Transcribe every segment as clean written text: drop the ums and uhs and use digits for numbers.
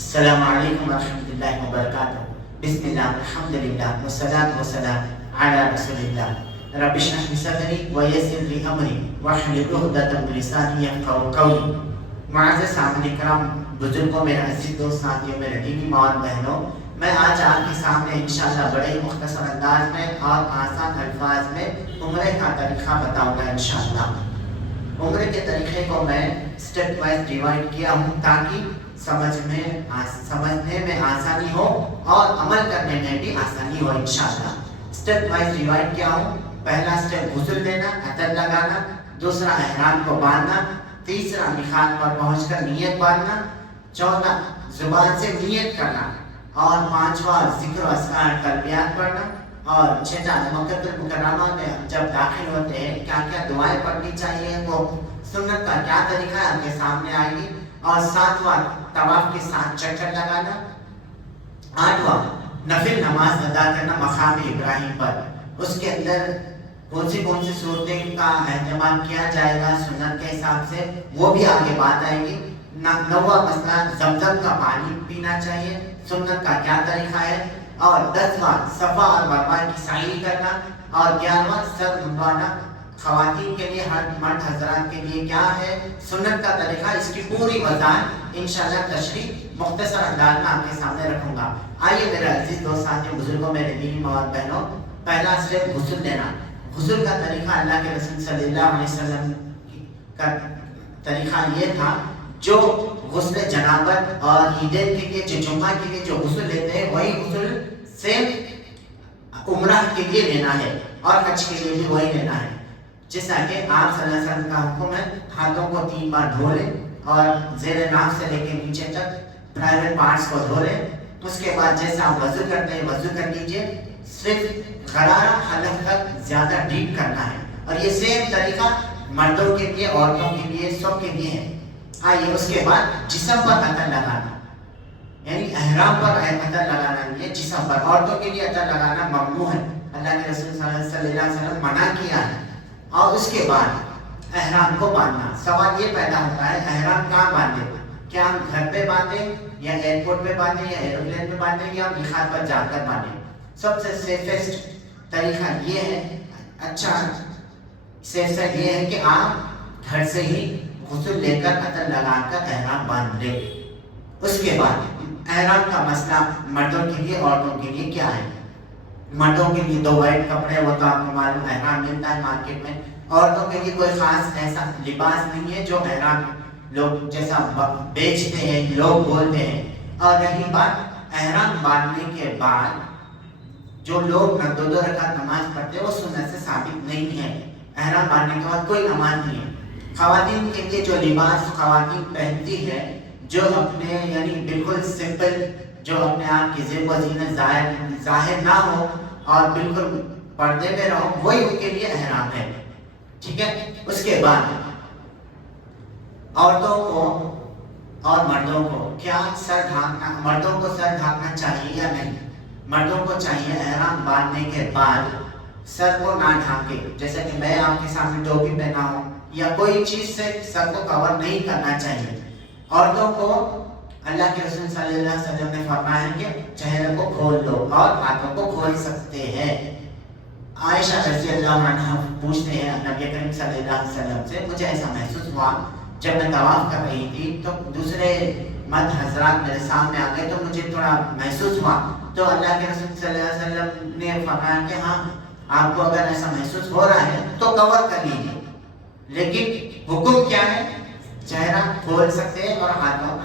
السلام علیکم ورحمۃ اللہ وبرکاتہ. بسم اللہ الحمد للہ والصلاۃ والسلام علی رسول اللہ. رب اشرح لي صدری ویسر لی امری واحلل عقدۃ من لسانی یفقهوا قولی. معزز سامعین کرام، بزرگوں، میرے عزیز دوست، ساتھیوں، میرے دینی ماں اور بہنوں، میں آج آپ کے سامنے انشاءاللہ بڑے ہی مختصر انداز میں اور آسان الفاظ میں عمرے کا طریقہ بتاؤں گا انشاءاللہ. عمرے کے طریقے کو میں اسٹیپ وائز ڈیوائڈ کیا ہوں تاکہ سمجھنے میں آسانی ہو اور عمل کرنے میں بھی آسانی ہو انشاءاللہ. اسٹیپ وائز ڈیوائڈ کیا ہوں. پہلا اسٹیپ غسل دینا، عطر لگانا. دوسرا احرام کو باندھنا. تیسرا میقات پر پہنچ کر نیت باندھنا. چوتھا زبان سے نیت کرنا. اور پانچواں ذکر و اذکار تلبیات پڑھنا. اور چھٹا مکۃ المکرمہ میں جب داخل ہوتے ہیں کیا کیا دعائیں پڑھنی چاہیے، وہ سنت کا کیا طریقہ ہے آپ کے سامنے آئے گی. اور ساتواں طواف کے ساتھ چکر لگانا. آٹھواں نفل نماز ادا کرنا مقام ابراہیم پر. اس کے اندر کون سی صورتیں کا اہتمام کیا جائے گا سنت کے حساب سے، وہ بھی آگے بات آئے گی. نواں مسئلہ زمزم کا پانی پینا چاہیے، سنت کا کیا طریقہ ہے. اور 10واں صفا اور مروہ کی سعی کرنا. اور 11واں سر منڈوانا خواتین کے لیے، ہر مرد حضرات کے لیے کیا ہے سنت کا طریقہ. اس کی پوری وضاحت انشاءاللہ تشریح مختصر انداز میں آپ کے سامنے رکھوں گا. آئیے میرے عزیز دوست، ساتھیوں، بزرگوں، میرے دینی ماں اور بہنوں، پہلا اسٹیپ غسل دینا. غسل کا طریقہ اللہ کے رسول صلی اللہ علیہ وسلم کا طریقہ یہ تھا، جو غسل جنابت اور عیدین کے لیے، جو جمعہ کے لیے جو غسل لیتے ہیں وہی غسل سیم عمرہ کے لیے لینا ہے اور حج کے لیے بھی وہی لینا ہے. جیسا کہ آپ صلی اللہ علیہ وسلم کا حکم ہے، ہاتھوں کو 3 بار دھو لیں اور زیر ناف سے لے کے نیچے تک پرائیویٹ پارٹس کو دھو لیں. اس کے بعد جیسا آپ وضو کرتے ہیں وضو کر لیجیے، صرف غرارہ حلق تک زیادہ ڈیپ کرنا ہے. اور یہ سیم طریقہ مردوں کے لیے، عورتوں کے لیے، سب کے لیے ہے. آئیے اس کے بعد جسم پر عطر لگانا، یعنی احرام پر عطر لگانا نہیں ہے، جسم پر. عورتوں کے لیے عطر لگانا ممنوع ہے، اللہ کے رسول صلی اللہ علیہ وسلم منع کیا ہے. اور اس کے بعد احرام کو باندھنا. سوال یہ پیدا ہوتا ہے احرام کہاں باندھے، کیا ہم گھر پہ باندھیں یا ایئرپورٹ پہ باندھیں یا ایروپلین پہ باندھیں یا میقات پر جا کر باندھیں. سب سے سیفسٹ طریقہ یہ ہے، اچھا سیف سائڈ یہ ہے کہ آپ گھر سے ہی غسل لے کر عطر لگا کر احرام باندھ لیں. اس کے بعد احرام کا مسئلہ مردوں کے لیے، عورتوں کے لیے کیا ہے. مردوں کے لیے 2 وائٹ کپڑے، وہ تو آپ کو معلوم احرام ملتا ہے مارکیٹ میں. عورتوں کے لیے کوئی خاص ایسا لباس نہیں ہے جو احرام لوگ جیسا بیچتے ہیں، لوگ بولتے ہیں. اور رہی بات احرام باندھنے کے بعد جو لوگ 2 رکعت نماز پڑھتے ہیں وہ سنت سے ثابت نہیں ہے. احرام باندھنے کے بعد کوئی نماز نہیں ہے. خواتین کے لیے جو لباس خواتین پہنتی ہے، جو اپنے یعنی بالکل سمپل، جو اپنے آپ کی زیب و زینت ظاہر نہ ہو اور بالکل پردے میں رہو، وہی ان کے لیے احرام ہے. ٹھیک ہے. اس کے بعد عورتوں کو اور مردوں کو کیا سر ڈھانکنا، مردوں کو سر ڈھانکنا چاہیے یا نہیں. مردوں کو چاہیے احرام باندھنے کے بعد سر کو نہ ڈھانکے. جیسا کہ میں آپ کے سامنے ٹوپی پہنا ہوں یا کوئی چیز سے سر کو کور نہیں کرنا چاہیے. عورتوں کو اللہ کے رسول صلی اللہ علیہ وسلم نے فرمایا کہ چہرے کو کھول دو اور ہاتھوں کو کھول سکتے ہیں. عائشہ رضی اللہ عنہا پوچھتے ہیں نبی کریم صلی اللہ علیہ وسلم سے، مجھے ایسا محسوس ہوا جب میں طواف کر رہی تھی تو دوسرے مرد حضرات میرے سامنے آ گئے تو مجھے تھوڑا محسوس ہوا. تو اللہ کے رسول صلی اللہ علیہ وسلم نے فرمایا کہ ہاں، آپ کو اگر ایسا محسوس ہو رہا ہے تو کور کر لیجیے، لیکن حکم کیا ہے، چہرہ کھول سکتے ہیں اور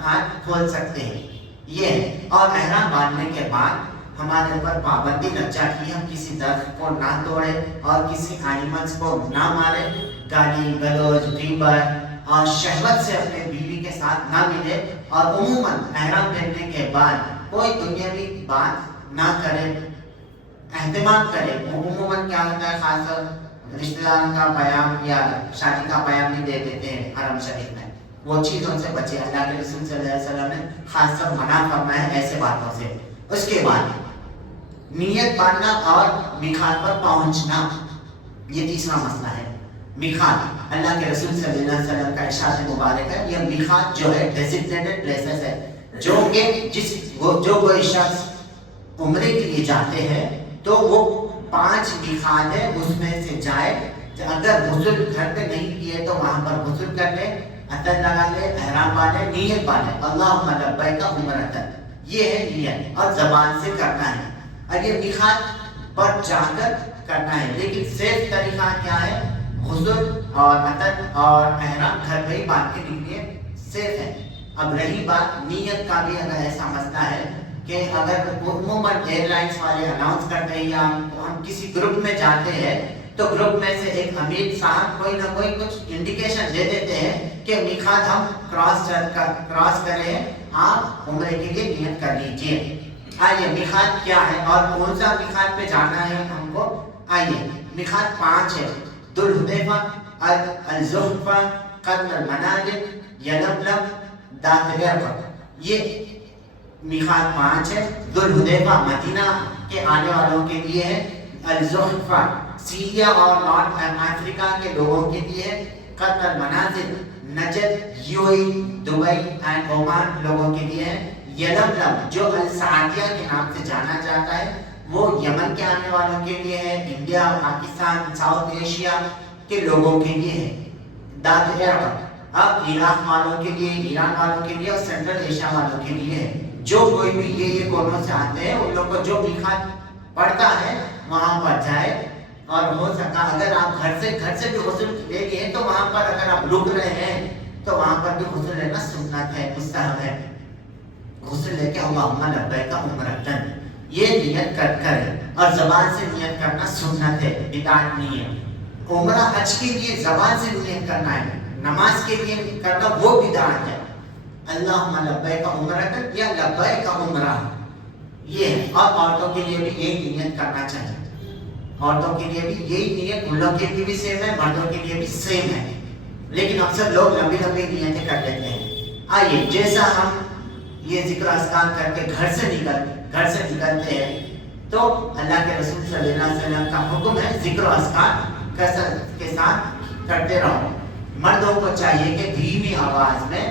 ہاتھ کھول سکتے ہیں، یہ ہے. اور احرام باندھنے کے بعد ہمارے اوپر پابندی لگ جاتی ہے، ہم کسی درخت کو نہ توڑے اور کسی اینیملس کو نہ مارے، گالی گلوچ غیبت اور شہوت سے اپنے بیوی کے ساتھ نہ ملے. اور عموماً احرام پہننے کے بعد کوئی دنیاوی بات نہ کرے، اہتمام کرے. عموماً کیا ہوتا ہے، خاص طور رشتہ داروں کا پیام یا شادی کا پیام بھی دے دیتے ہیں حرم شریف میں، وہ چیزوں سے بچے. اللہ کے رسول صلی اللہ علیہ وسلم نے خاص طور منع فرمایا ہے ایسے باتوں سے. اس کے بعد نیت باندھنا اور میقات پر پہنچنا، یہ تیسرا مسئلہ ہے. میقات اللہ کے رسول صلی اللہ علیہ وسلم کا ارشاد مبارک ہے، یہ میقات جو ہے ڈیزگنیٹڈ پلیسز ہے. جو کہ جو کوئی شخص عمرے کے لیے جاتے ہیں تو وہ 5 میقات ہے اس میں سے جائے. اگر غسل گھر پہ نہیں کیے تو وہاں پر غسل کر لے, عطر لگا لے, احرام باندھے, نیت باندھے, اللہم لبیک عمرۃ, یہ ہے نیت, اور زبان سے کرنا ہے. اور یہ میقات پر جا کر کرنا ہے, لیکن صرف طریقہ کیا ہے؟ غسل اور عطر اور احرام گھر پہ ہی باندھ کے نکلیے, صرف ہے. اب رہی بات نیت کا, بھی اگر ایسا مسئلہ ہے کہ اگر عموماً ایئر لائنس والے اناؤنس کرتے ہیں یا ہم کسی گروپ میں جاتے ہیں تو گروپ میں سے ایک امیر صاحب کوئی نہ کوئی کچھ انڈیکیشن دے دیتے ہیں کہ میقات ہم کراس کرے ہیں, آپ عمرے کے لیے نیت کر لیجیے. آئیے میقات کیا ہے اور کون سا میقات پہ جانا ہے ہم کو. آئیے میقات 5 ہے: ذو الحلیفہ, الزحفہ, قرن المنازل, یلملم, ذات العرق. یہ میقات 5 ہے. ذو الحلیفہ مدینہ کے آنے والوں کے لیے ہے. الزحفہ سیریا اور نارتھ افریقہ کے لوگوں کے لیے ہے. قرن المنازل نجد, یوئی, دبئی اینڈ عمان لوگوں کے لیے ہے. یلملم جو السعدیہ کے نام سے جانا جاتا ہے وہ یمن کے آنے والوں کے لیے ہے. انڈیا, پاکستان, ساؤتھ ایشیا کے لوگوں کے لیے ہے. ذات العرق اب عراق والوں کے لیے, ایران والوں کے لیے اور سینٹرل ایشیا والوں کے لیے ہے. جو کوئی بھی یہ کونوں سے آتے ہیں ان لوگ کو جو میقات پڑتا ہے وہاں پر جائے. اور ہو سکا اگر آپ گھر سے بھی غسل لے لیے تو وہاں پر اگر آپ رک رہے ہیں تو وہاں پر بھی غسل لینا سنت ہے, مستحب ہے. غسل لے کے اللہم لبیک عمرۃ, یہ نیت کر اور زبان سے نیت کرنا سنت ہے, بدعت نہیں ہے. عمرہ حج کے لیے زبان سے نیت کرنا ہے, نماز کے لیے کرنا وہ بدعت ہے. اللہم لبیک عمرۃ یا لبیک عمرہ یہ ہے. اور عورتوں کے لیے بھی یہی نیت کرنا چاہیے. عورتوں کے لیے بھی یہی نیت, ان لوگوں کے لیے بھی سیم ہے, مردوں کے لیے بھی سیم ہے. لیکن اکثر لوگ لمبی نیتیں کر لیتے ہیں. آئیے جیسا ہم یہ ذکر اذکار کر کے گھر سے نکلتے ہیں تو اللہ کے رسول صلی اللہ علیہ وسلم کا حکم ہے ذکر و اذکار کثرت کے ساتھ کرتے رہو. مردوں کو چاہیے کہ دھیمی آواز میں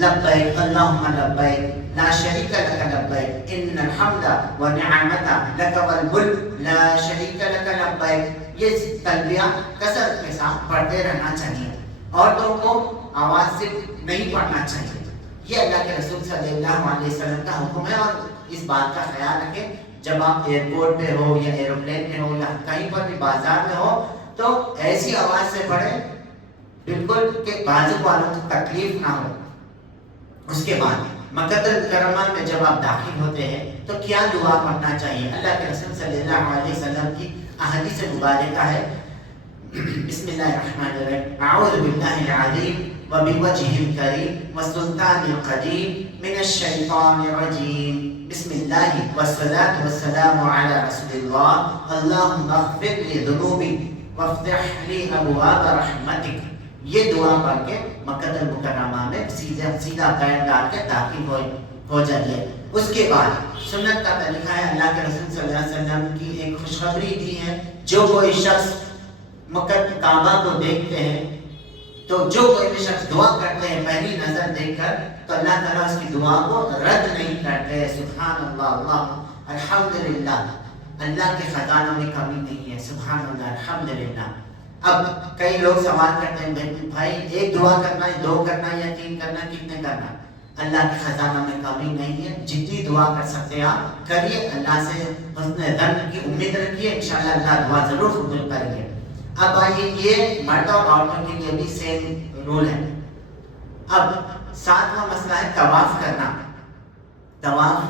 لبیک اللہم لبیک لا شریک لک لبیک ان الحمد والنعمت لک والملک لا شریک لک لبیک, یہ تلبیہ کثرت کے ساتھ پڑھتے رہنا چاہیے. عورتوں کو آواز سے نہیں پڑھنا چاہیے. یہ اللہ کے رسول صلی اللہ علیہ وسلم کا حکم ہے. اور اس بات کا خیال رکھیں جب آپ ایئرپورٹ پہ ہو یا ایروپلین میں ہو یا کہیں پر بھی بازار میں ہو تو ایسی آواز سے پڑھیں بالکل کہ بازو والوں کو تکلیف نہ ہو. اس کے بعد مکہ المکرمہ میں جب آپ داخل ہوتے ہیں تو کیا دعا پڑھنا چاہیے؟ اللہ کے رسول صلی اللہ علیہ وسلم کی احادیث مبارکہ ہے. بسم اللہ الرحمن الرحیم, اعوذ باللہ العظیم وبوجهه الكريم والسلطان القديم من الشيطان الرجيم. بسم الله والصلاة والسلام على رسول الله. اللهم اغفر لي ذنوبي وافتح لي ابواب رحمتك. یہ دعا پڑھ کے مکہ المکرمہ میں سیدھا پیر ڈال کے داخل ہو جائیے. اس کے بعد سنت کا طریقہ ہے, اللہ کے رسول صلی اللہ علیہ وسلم کی ایک خوشخبری دی ہے. جو کوئی شخص مکہ کعبہ کو دیکھتے ہیں تو جو کوئی بھی شخص دعا کرتے ہیں پہلی نظر دیکھ کر تو اللہ تعالیٰ اس کی دعا کو رد نہیں کرتے. سبحان اللہ, اللہ الحمدللہ, اللہ کے خزانوں میں کمی نہیں ہے. سبحان اللہ, الحمدللہ. اب کئی لوگ سوال کرتے ہیں بھائی ایک دعا کرنا ہے, 2 کرنا ہے یا 3 کرنا, کتنے کرنا؟ اللہ کے خزانوں میں کمی نہیں ہے. جتنی دعا کر سکتے ہیں آپ کریے. اللہ سے حسن ظن کی امید رکھیے, انشاءاللہ اللہ دعا ضرور قبول کریں گے. اب آئیے یہ مرد اور عورتوں کے لیے بھی سیم رول ہے. اب 7واں مسئلہ ہے طواف کرنا. طواف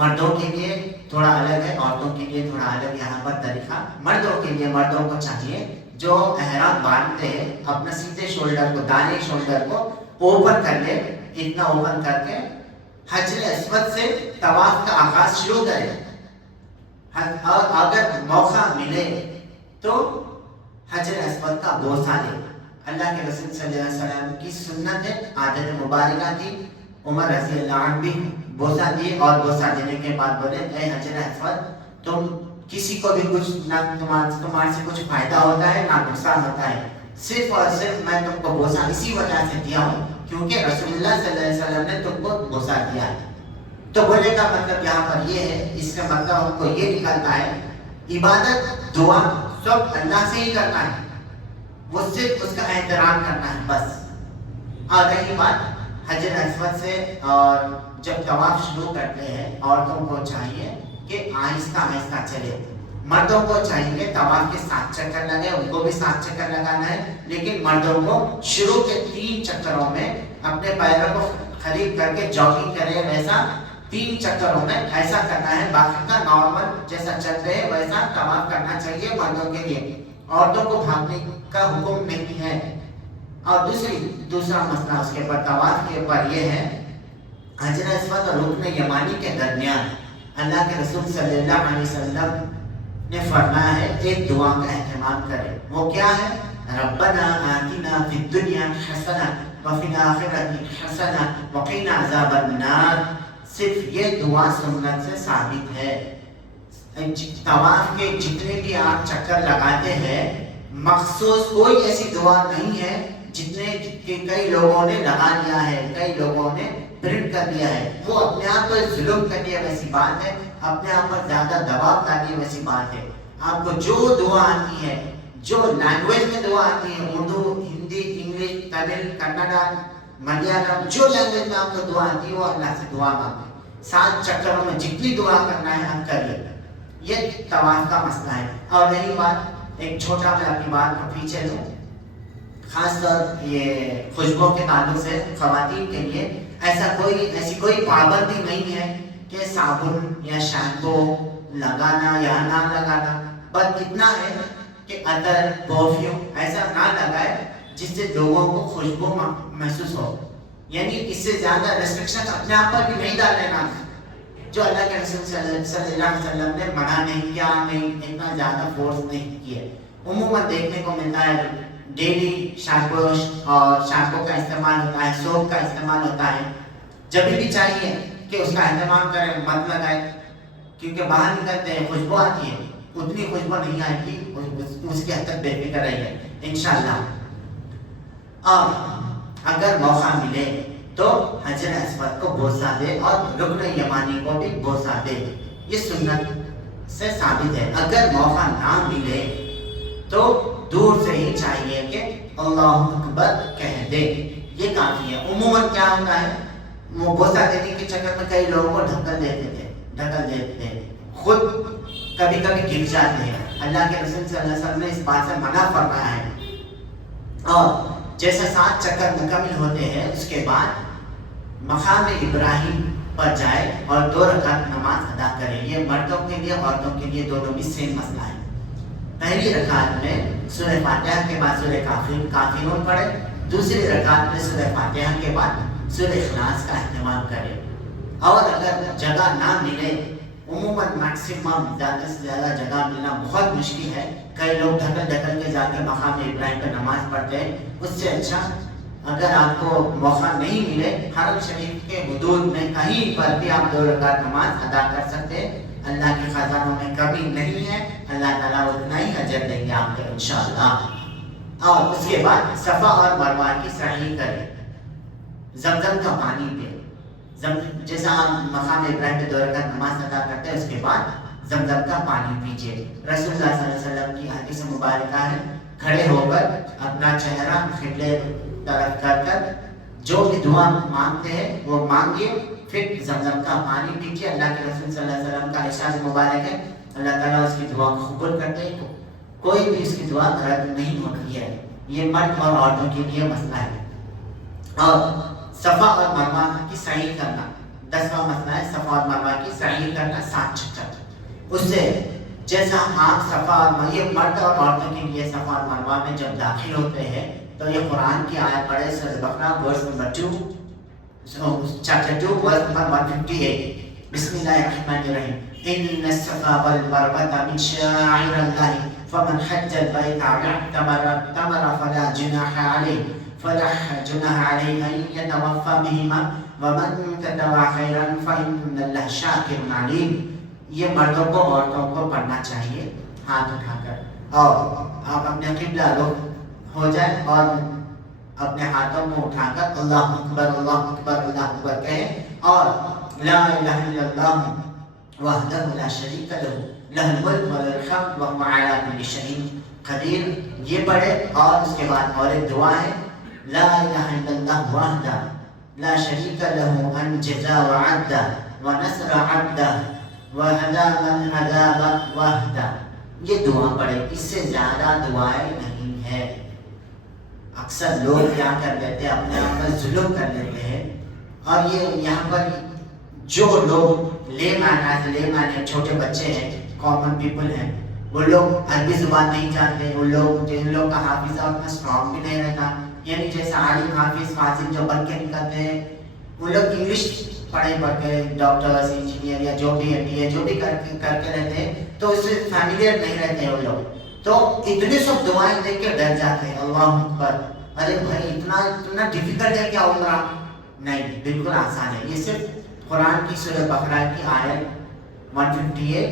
مردوں کے لیے تھوڑا الگ ہے, عورتوں کے لیے تھوڑا الگ. یہاں پر طریقہ مردوں کے لیے, مردوں کو چاہیے جو احرام باندھتے ہیں اپنا سیدھے شولڈر کو, دائیں شولڈر کو اوپن کر لے, اتنا اوپن کر کے حجر اسود سے طواف کا آغاز شروع کرے. اور اگر موقع ملے تو حجر اسود کا بوسہ لے. اللہ کے رسول صلی اللہ علیہ وسلم کی سنت ہے, عادت مبارکہ تھی. عمر رضی اللہ عنہ بھی بوسہ دیے اور بوسہ دینے کے بعد بولے اے حجر اسود, تم کسی کو بھی کچھ نہ تمہارے سے کچھ فائدہ ہوتا ہے نہ نقصان ہوتا ہے, صرف اور صرف میں تم کو بوسہ اسی وجہ سے دیا ہوں کیونکہ رسول اللہ صلی اللہ علیہ وسلم نے تم کو بوسہ دیا ہے. تو بولنے کا مطلب یہاں پر یہ ہے، اس کا مطلب ہم کو یہ نکلتا ہے عبادت دعا سب اللہ سے ہی کرنا ہے، وہ صرف اس کا احترام کرنا ہے بس۔ اور رہی بات حجر اسود سے، اور جب طواف شروع کرتے ہیں عورتوں کو چاہیے کہ آہستہ آہستہ چلے، مردوں کو چاہیے طواف کے 7 چکر لگے، ان کو بھی 7 چکر لگانا ہے، لیکن مردوں کو شروع کے 3 چکروں میں اپنے پیروں کو قریب کر کے جاگنگ کرے، ویسا 3 چکروں میں ایسا کرنا ہے۔ باقی کا نارمل جیسا چلتے ہیں ویسا طواف کرنا چاہیے مردوں کے لیے، عورتوں کو بھاگنے کا حکم نہیں ہے۔ اور دوسرا مسئلہ اس کے اوپر طواف کے اوپر یہ ہے، حجر اسود اور رکن یمانی کے درمیان اللہ کے رسول صلی اللہ علیہ وسلم نے فرمایا ہے ایک دعا کا اہتمام کرے، وہ کیا ہے؟ ربنا آتنا فی الدنیا حسنہ وفی الآخرۃ حسنہ وقنا عذاب النار۔ صرف یہ دعا سنت سے ثابت ہے۔ طواف کے جتنے بھی آپ چکر لگاتے ہیں مخصوص کوئی ایسی دعا نہیں ہے جتنے کہ کئی لوگوں نے لگا لیا ہے، کئی لوگوں نے پرنٹ کر لیا ہے، وہ اپنے آپ پر ظلم کر لیا ویسی بات ہے، اپنے آپ پر زیادہ دباؤ ڈالی ویسی بات ہے۔ آپ کو جو دعا آتی ہے، جو لینگویج میں دعا آتی ہے، اردو، ہندی، انگلش، تمل، کنڑا، ملیالم، جو لینگویج میں آپ کو دعا آتی ہے وہ اللہ سے دعا مانگے۔ 7 چکروں میں جتنی دعا کرنا ہے ہم کریے، یہ طواف کا مسئلہ ہے۔ اور رہی بات ایک چھوٹا میں اپنی بات کو پیچھے لوں، خاص طور یہ خوشبو کے تعلق سے خواتین کے لیے ایسی کوئی پابندی نہیں ہے کہ صابن یا شیمپو لگانا یا نہ لگانا، بس اتنا ہے کہ عطر، پرفیوم ایسا نہ لگائے جس سے لوگوں کو خوشبو محسوس ہو، یعنی اس سے زیادہ ریسٹرکشن اپنے آپ پر بھی نہیں ڈال لینا، جو اللہ کے رسول صلی اللہ علیہ وسلم نے منع نہیں کیا، نہیں اتنا زیادہ فورس نہیں کیا۔ عموماً دیکھنے کو ملتا ہے ڈیلی شیمپو کا استعمال ہوتا ہے، سوپ کا استعمال ہوتا ہے، جب بھی چاہیے کہ اس کا اہتمام کریں، مت لگائیں، کیونکہ باہر نکلتے ہیں خوشبو آتی ہے، اتنی خوشبو نہیں آئے گی، اس کی حد تک بے فکر رہیے انشاءاللہ۔ اور اگر موقع ملے تو حجر اسود کو بوسہ دے اور رکن یمانی کو بھی بوسہ دے، یہ سنت سے ثابت ہے۔ اگر موقع نہ ملے تو دور سے ہی چاہیے کہ اللہ اکبر کہہ دے، یہ کافی ہے۔ عموماً کیا ہوتا ہے، وہ بوسہ دینے کے چکر میں کئی لوگوں کو ڈھکل دیتے ہیں، خود کبھی کبھی گر جاتے ہیں۔ اللہ کے رسول صلی اللہ علیہ وسلم نے اس بات سے منع فرمایا ہے۔ اور جیسے 7 چکر مکمل ہوتے ہیں اس کے بعد مقام ابراہیم پر جائے اور 2 رکعت نماز ادا کرے۔ یہ مردوں کے لیے عورتوں کے لیے دونوں بھی سیم مسئلہ ہے۔ پہلی رکعت میں سورہ فاتحہ کے بعد سورہ کافرون پڑھے، دوسری رکعت میں سورہ فاتحہ کے بعد سورہ اخلاص کا اہتمام کرے۔ اور اگر جگہ نہ ملے، عموماً میکسیمم زیادہ سے زیادہ جگہ ملنا بہت مشکل ہے، کئی لوگ ڈھکل کے جا کے مقام ابراہیم پہ نماز پڑھتے ہیں، اس سے اچھا اگر آپ کو موقع نہیں ملے حرم شریف کے حدود میں کہیں پر بھی آپ 2 رکعت نماز ادا کر سکتے ہیں۔ اللہ کے خزانوں میں کمی نہیں ہے، اللہ تعالیٰ اتنا ہی اجر دیں گے آپ کو انشاءاللہ۔ اور اس کے بعد صفا اور مروہ کی سعی کریں، زمزم کا پانی پہ، جیسا آپ مقام ابراہیم پہ 2 رکعت نماز ادا کرتے ہیں اس کے بعد زمزم کا پانی پیجیے۔ رسول اللہ صلی اللہ علیہ وسلم کی حدیث مبارکہ ہے، کھڑے ہو کر اپنا چہرہ قبلے طرف کر جو بھی دعا مانگتے ہیں وہ مانگیے، پھر زمزم کا پانی پیجیے۔ اللہ کے رسول صلی اللہ علیہ وسلم کا ارشاد مبارک ہے، اللہ تعالیٰ اس کی دعا کو قبول کرتے ہیں، کوئی بھی اس کی دعا رد نہیں ہوتی ہے۔ یہ مرد اور عورتوں کے لیے مسئلہ ہے۔ اور صفا اور مروہ کی سعی کرنا 10واں مسئلہ ہے، صفا اور مروہ کی سعی کرنا 7 چکر۔ اس سے جیسا آپ صفا اور مروہ، یہ مرد اور عورتوں کے لیے صفا اور مروہ میں جب داخل ہوتے ہیں تو یہ قرآن کی آیت پڑھے، سورہ بقرہ verse number 2 chapter 2 verse number 158۔ بسم اللہ الرحمن الرحیم، ان الصفا والمروہ من شعائر اللہ فمن حج البیت او اعتمر فلا جناح علیہ ان یطوف بہما ومن تطوع خیرا فإن اللہ شاکر علیم۔ یہ مردوں کو عورتوں کو پڑھنا چاہیے ہاتھ اٹھا کر، اور آپ اپنے قبلہ رخ ہو جائے اور اپنے ہاتھوں کو اٹھا کر اللہ اکبر اللہ اکبر اللہ اکبر کہیں، اور لا الہ الا اللہ وحدہ لا شریک لہ لہ الملک و لہ الحمد وہو علی کل شیء قدیر، یہ پڑھے۔ اور اس کے بعد اور ایک دعا ہے، لا الہ الا اللہ وحدہ لا شریک لہ انجز وعدہ ونصر عبدہ وہدی من ہدی وحدہ۔ یہ دعا پڑھے، اس سے زیادہ دعائیں نہیں ہے۔ اکثر لوگ کیا کر لیتے ہیں، اپنے آپ پر ظلم کر لیتے ہیں، اور یہ یہاں پر جو لوگ لیمان چھوٹے بچے ہیں، کامن پیپل ہیں، وہ لوگ عربی زبان نہیں جانتے، وہ لوگ جن لوگ کا حافظہ اتنا اسٹرانگ بھی نہیں رہتا، یعنی جیسے عالم حافظ فاضل جو پڑھ کے نکلتے ہیں، وہ لوگ انگلش پڑھ کے ڈاکٹرز انجینئر یا جو بھی MBA جو بھی کر کے رہتے ہیں، تو اس سے فیملیئر نہیں رہتے ہیں وہ لوگ، تو اتنی سب دعائیں دیکھ کے ڈر جاتے ہیں۔ اللہ اکبر، ارے بھائی اتنا ڈیفیکلٹ ہے کیا عمرہ؟ نہیں، بالکل آسان ہے۔ یہ صرف قرآن کی سورہ بقرہ کی آیت 158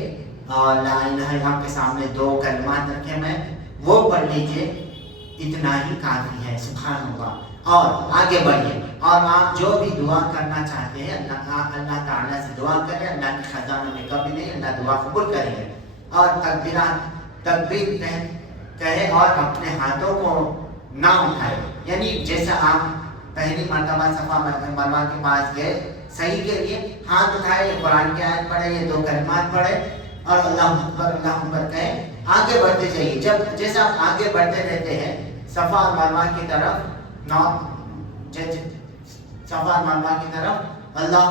اور لا الہ الا اللہ کے سامنے 2 کلمات رکھے میں، وہ پڑھ لیجئے، اتنا ہی کافی ہے۔ سبحان اللہ۔ اور آگے بڑھیے، اور آپ جو بھی دعا کرنا چاہتے ہیں اللہ تعالیٰ سے دعا کریں، اللہ کے خزانوں میں کبھی نہیں، اللہ دعا قبول کریں گے۔ اور تکبیر کہے اور اپنے ہاتھوں کو نہ اٹھائے، یعنی جیسا آپ پہلی مرتبہ صفا مروا کے پاس گئے صحیح کے لیے، ہاتھ اٹھائے، قرآن کی آیت پڑھے، یہ 2 کلمات پڑھے اور اللہ اکبر کہے، آگے بڑھتے جائیے۔ جیسا آپ آگے بڑھتے رہتے ہیں صفا اور مروا کی طرف، صفا اور مروا کی طرف، اللہ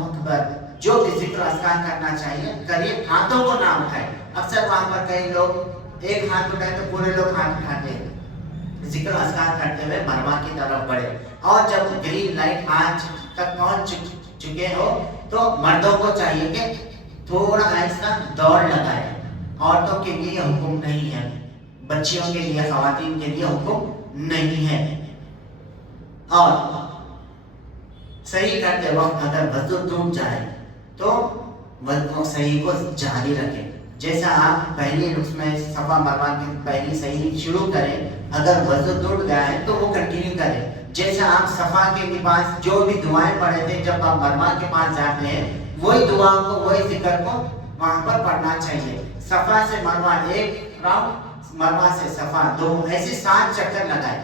اکبر جو بھی ذکر اذکار کرنا چاہیے کریے، ہاتھوں کو نہ اٹھائے۔ اکثر وہاں پر کئی لوگ ایک ہاتھ اٹھائے تو پورے لوگ ہاتھ اٹھاتے ہیں۔ ذکر اذکار کرتے ہوئے مروا کی طرف بڑھے، اور جب گرین لائٹ آج تک پہنچ چکے ہو تو مردوں کو چاہیے کہ تھوڑا ایسا دوڑ لگائے۔ عورتوں کے لیے حکم نہیں ہے، بچیوں کے لیے، خواتین کے لیے حکم نہیں ہے۔ اور صحیح کرتے وقت اگر وضو ٹوٹ جائے تو وضو صحیح کو جاری رکھیں، جیسا آپ پہلی رکن میں صفا مروا کی پہلی صحیح شروع کریں، اگر وضو ٹوٹ گیا ہے تو وہ کنٹینیو کریں۔ جیسا آپ صفا کے پاس جو بھی دعائیں پڑھے تھے، جب آپ مروا کے پاس جاتے ہیں وہی دعا کو، وہی ذکر کو وہاں پر پڑھنا چاہیے۔ صفا سے مروا 1 راؤنڈ، مروا سے صفا 2، ایسے 7 چکر لگائے۔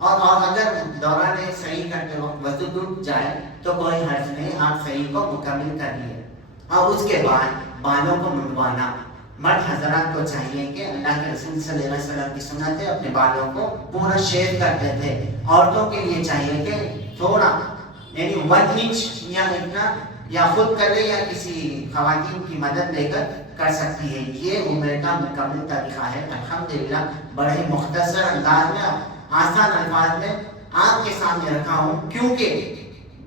اور اگر دوران صحیح کرتے وقت وضو ٹوٹ جائے تو کوئی حرج نہیں، آپ صحیح کو مکمل کر لیے۔ اور اس کے بعد بالوں کو منڈوانا، مرد حضرات کو چاہیے کہ اللہ کے رسول صلی اللہ علیہ وسلم کی سنت ہے، اپنے بالوں کو پورا شیو کرتے تھے۔ عورتوں کے لیے چاہیے کہ تھوڑا، یعنی 1 انچ یا اتنا، یا خود کر لے یا کسی خواتین کی مدد لے کر سکتی ہے۔ یہ عمرے کا مکمل طریقہ ہے۔ الحمدللہ بڑے مختصر انداز میں، آسان الفاظ میں آپ کے سامنے رکھا ہوں، کیونکہ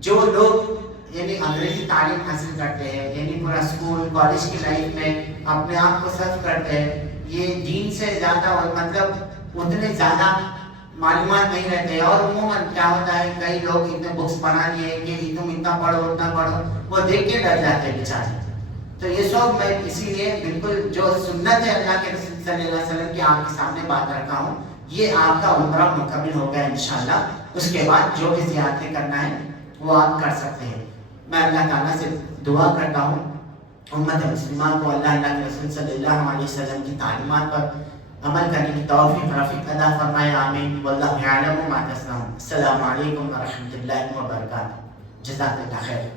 جو لوگ یعنی انگریزی تعلیم حاصل کرتے ہیں، یعنی پورا اسکول کالج کی لائف میں اپنے آپ کو صرف کرتے ہیں، یہ دین سے زیادہ مطلب اتنے زیادہ معلومات نہیں رہتے، اور عموماً کیا ہوتا ہے کئی لوگ اتنے بکس بنا لیے کہ تم اتنا پڑھو اتنا پڑھو، وہ دیکھ کے ڈر جاتے ہیں بیچارے۔ تو یہ سب میں اسی لیے بالکل جو سنت ہے اللہ کے رسول صلی اللہ علیہ وسلم کی آپ کے سامنے بات رکھا ہوں۔ یہ آپ کا عمرہ مکمل ہو گیا انشاءاللہ۔ اس کے بعد جو بھی زیارتیں کرنا ہے وہ آپ کر سکتے ہیں۔ میں اللہ تعالیٰ سے دعا کرتا ہوں امت مسلمہ کو اللہ کے رسول صلی اللہ علیہ وسلم کی تعلیمات پر عمل کرنے کی توفیق رفیق عطا فرمائے، آمین۔ واللہ یعلم ما تصنعون۔ السلام علیکم ورحمۃ اللہ وبرکاتہ۔ جزاک اللہ خیر۔